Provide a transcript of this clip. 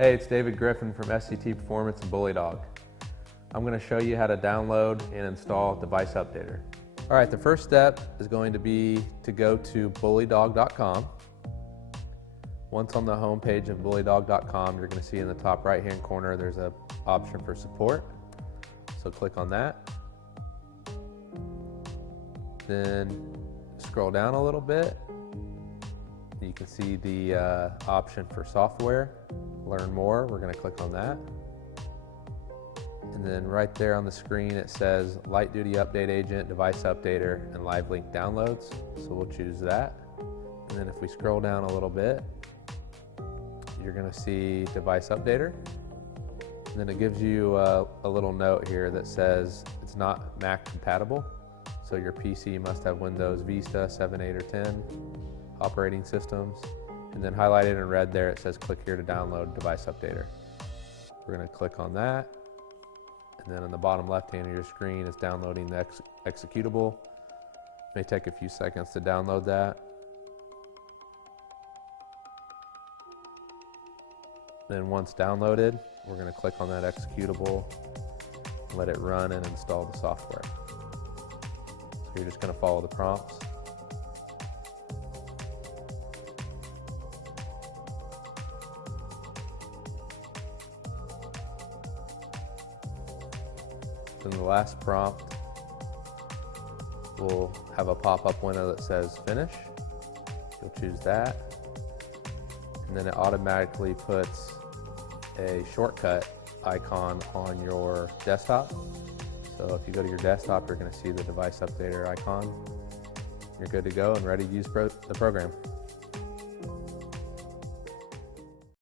Hey, it's David Griffin from SCT Performance and Bully Dog. I'm going to show you how to download and install Device Updater. All right, the first step is going to be to go to bullydog.com. Once on the home page of bullydog.com, you're going to see in the top right-hand corner there's an option for support. So click on that. Then scroll down a little bit. You can see the option for software. Learn more, we're going to click on that. And then right there on the screen it says Light Duty Update Agent, Device Updater, and Live Link Downloads. So we'll choose that. And then if we scroll down a little bit, you're going to see Device Updater. And then it gives you a little note here that says it's not Mac compatible. So your PC must have Windows Vista 7, 8, or 10 operating systems. And then highlighted in red there, it says click here to download Device Updater. We're going to click on that. And then on the bottom left hand of your screen is downloading the executable. It may take a few seconds to download that. Then once downloaded, we're going to click on that executable, let it run and install the software. So you're just going to follow the prompts. Then the last prompt will have a pop-up window that says finish. You'll choose that. And then it automatically puts a shortcut icon on your desktop. So if you go to your desktop, you're going to see the Device Updater icon. You're good to go and ready to use the program.